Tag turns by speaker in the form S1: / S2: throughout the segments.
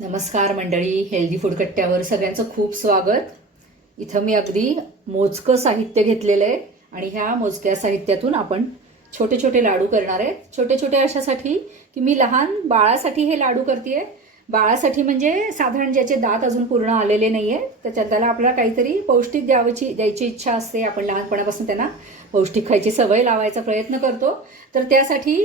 S1: नमस्कार मंडळी healthy food कट्ट्यावर सगळ्यांचं खूप स्वागत. इथं मी अगदी मोजकं साहित्य घेतलेलं आहे आणि ह्या मोजक्या साहित्यातून आपण छोटे छोटे लाडू करणार आहे. छोटे छोटे अशासाठी की मी लहान बाळासाठी हे लाडू करते बाळासाठी म्हणजे साधारण ज्याचे दात अजून पूर्ण आलेले नाही आहे त्याच्यात त्याला आपल्याला काहीतरी पौष्टिक द्यावची द्यायची इच्छा असते. आपण लहानपणापासून त्यांना पौष्टिक खायची सवय लावायचा प्रयत्न करतो. तर त्यासाठी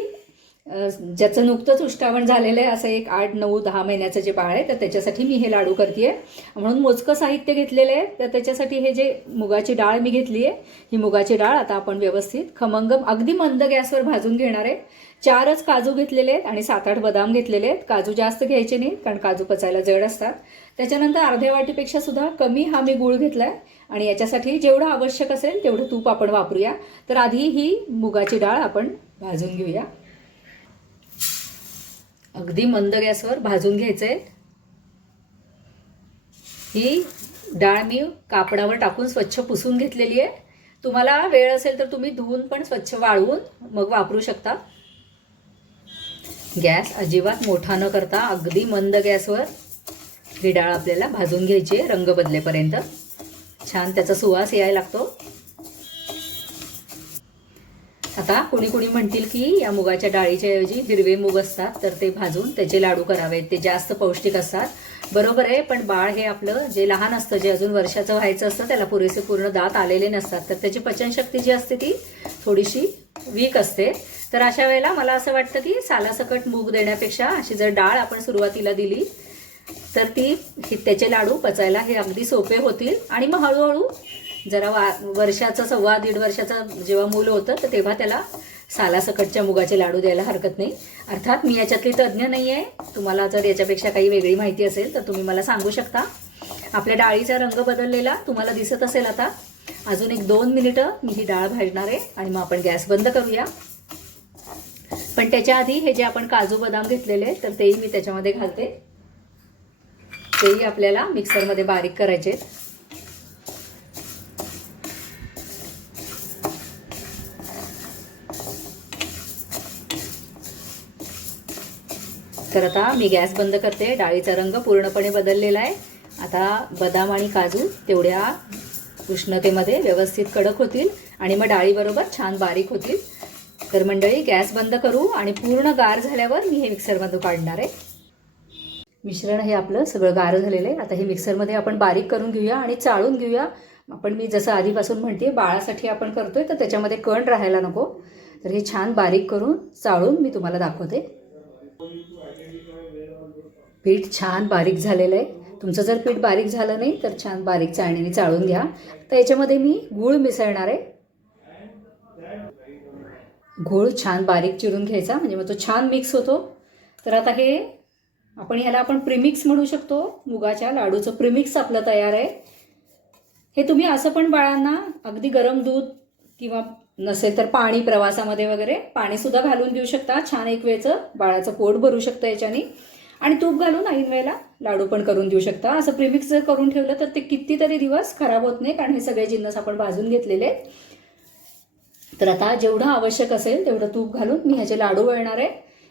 S1: ज्याचं नुकतंच उष्टावण झालेलं आहे असं एक आठ नऊ दहा महिन्याचं जे बाळ आहे तर त्याच्यासाठी मी हे लाडू करते म्हणून मोजकं साहित्य घेतलेलं आहे तर त्याच्यासाठी हे जे मुगाची डाळ मी घेतली आहे ही मुगाची डाळ आता आपण व्यवस्थित खमंग अगदी मंद गॅसवर भाजून घेणार आहे. चारच काजू घेतलेले आहेत आणि सात आठ बदाम घेतलेले आहेत. काजू जास्त घ्यायचे नाहीत कारण काजू पचायला जड असतात. त्याच्यानंतर अर्ध्या वाटीपेक्षा सुद्धा कमी हा मी गूळ आहे आणि याच्यासाठी जेवढं आवश्यक असेल तेवढं तूप आपण वापरूया. तर आधी ही मुगाची डाळ आपण भाजून घेऊया. अगदी मंद गॅसवर भाजून घ्यायचं आहे ही डाळ मी कापडावर टाकून स्वच्छ पुसून घेतलेली आहे. तुम्हाला वेळ असेल तर तुम्ही धुवून पण स्वच्छ वाळवून मग वापरू शकता. गॅस अजिबात मोठा न करता अगदी मंद गॅसवर ही डाळ आपल्याला भाजून घ्यायची आहे रंग बदलेपर्यंत. छान त्याचा सुवास यायला लागतो. आता कोणी कोणी म्हणतील की या मुगाच्या डाळीच्या ऐवजी हिरवे मूग असतात तर ते भाजून त्याचे लाडू करावेत. ते जास्त पौष्टिक असतात. बरोबर आहे पण बाळ हे आपलं जे लहान असतं जे अजून वर्षाचं व्हायचं असतं त्याला पुरेसे पूर्ण दात आलेले नसतात. तर त्याची पचनशक्ती जी असते ती थोडीशी वीक असते. तर अशा वेळेला मला असं वाटतं की सालासकट मूग देण्यापेक्षा अशी जर डाळ आपण सुरुवातीला दिली तर ती त्याचे लाडू पचायला हे अगदी सोपे होतील. आणि मग हळूहळू जरा वा वर्षाचं सव्वा दीड वर्षाचं जेव्हा मूल होतं तर तेव्हा त्याला सालासकटच्या मुगाचे लाडू द्यायला हरकत नाही. अर्थात मी याच्यातली तज्ज्ञ नाही आहे तुम्हाला जर याच्यापेक्षा काही वेगळी माहिती असेल तर तुम्ही मला सांगू शकता. आपल्या डाळीचा रंग बदललेला तुम्हाला दिसत असेल आता. अजून एक दोन मिनिटं मी ही डाळ भाजणार आहे आणि मग आपण गॅस बंद करूया. पण त्याच्या आधी हे जे आपण काजू बदाम घेतलेले तर तेही मी त्याच्यामध्ये घालते. तेही आपल्याला मिक्सरमध्ये बारीक करायचे तर आता मी गॅस बंद करते. डाळीचा रंग पूर्णपणे बदललेला आहे. आता बदाम आणि काजू तेवढ्या उष्णतेमध्ये व्यवस्थित कडक होतील आणि मग डाळीबरोबर छान बारीक होतील. तर मंडळी गॅस बंद करू आणि पूर्ण गार झाल्यावर मी हे मिक्सरमधून काढणार आहे. मिश्रण हे आपलं सगळं गार झालेलं आहे. आता हे मिक्सरमध्ये आपण बारीक करून घेऊया आणि चाळून घेऊया. आपण मी जसं आधीपासून म्हणते बाळासाठी आपण करतोय तर त्याच्यामध्ये कण राहायला नको. तर हे छान बारीक करून चाळून मी तुम्हाला दाखवते. पीठ छान बारीक झालेलं आहे. तुमचं जर पीठ बारीक झालं नाही तर छान बारीक चाळणीने चाळून घ्या. तर याच्यामध्ये मी गूळ मिसळणार आहे. गूळ छान बारीक चिरून घ्यायचा म्हणजे मग तो छान मिक्स होतो. तर आता हे आपण ह्याला आपण प्रीमिक्स म्हणू शकतो. मुगाच्या लाडूचं प्रीमिक्स आपलं तयार आहे. हे तुम्ही असं पण बाळांना अगदी गरम दूध किंवा नसेल तर पाणी प्रवासामध्ये वगैरे पाणीसुद्धा घालून देऊ शकता. छान एक वेळचं बाळाचं पोट भरू शकतं याच्याने. आणि तूप घालून ऐन वेळेला लाडू पण करून देऊ शकता. असं प्रिमिक्स जर करून ठेवलं तर ते कितीतरी दिवस खराब होत नाही कारण हे सगळे जिन्नस आपण भाजून घेतलेले आहेत. तर आता जेवढं आवश्यक असेल तेवढं तूप घालून मी ह्याचे लाडू वळणार आहे.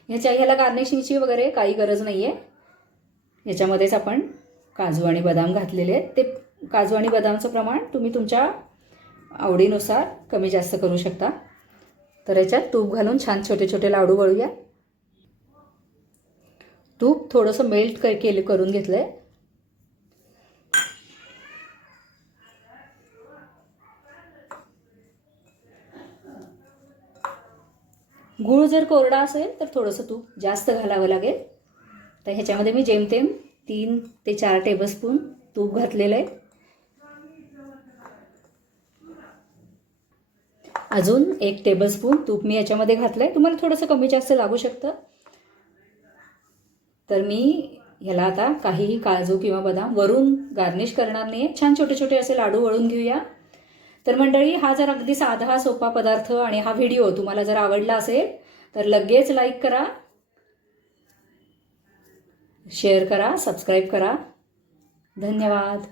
S1: ह्याच्या ह्याला गार्निशिंगची वगैरे काही गरज नाही आहे ह्याच्यामध्येच आपण काजू आणि बदाम घातलेले आहेत. ते काजू आणि बदामचं प्रमाण तुम्ही तुमच्या आवडीनुसार कमी जास्त करू शकता. तर याच्यात तूप घालून छान छोटे छोटे लाडू वळूया. तूप थोडंसं मेल्ट कर केलं करून घेतलं आहे गूळ जर कोरडा असेल तर थोडंसं तूप जास्त घालावं लागेल. तर ह्याच्यामध्ये मी जेमतेम तीन ते चार टेबलस्पून तूप घातलेलं आहे. अजून एक टेबलस्पून तूप मी याच्यामध्ये घातलं आहे तुम्हाला थोडंसं कमी जास्त लागू शकतं. तर मी ह्याला आता काहीही काजू किंवा बदाम वरून गार्निश करणार नाही आहे छान छोटे छोटे असे लाडू वळून घेऊया. तर मंडळी हा जर अगदी साधा सोपा पदार्थ आणि हा व्हिडिओ तुम्हाला जर आवडला असेल तर लगेच लाईक करा. शेअर करा सबस्क्राईब करा. धन्यवाद.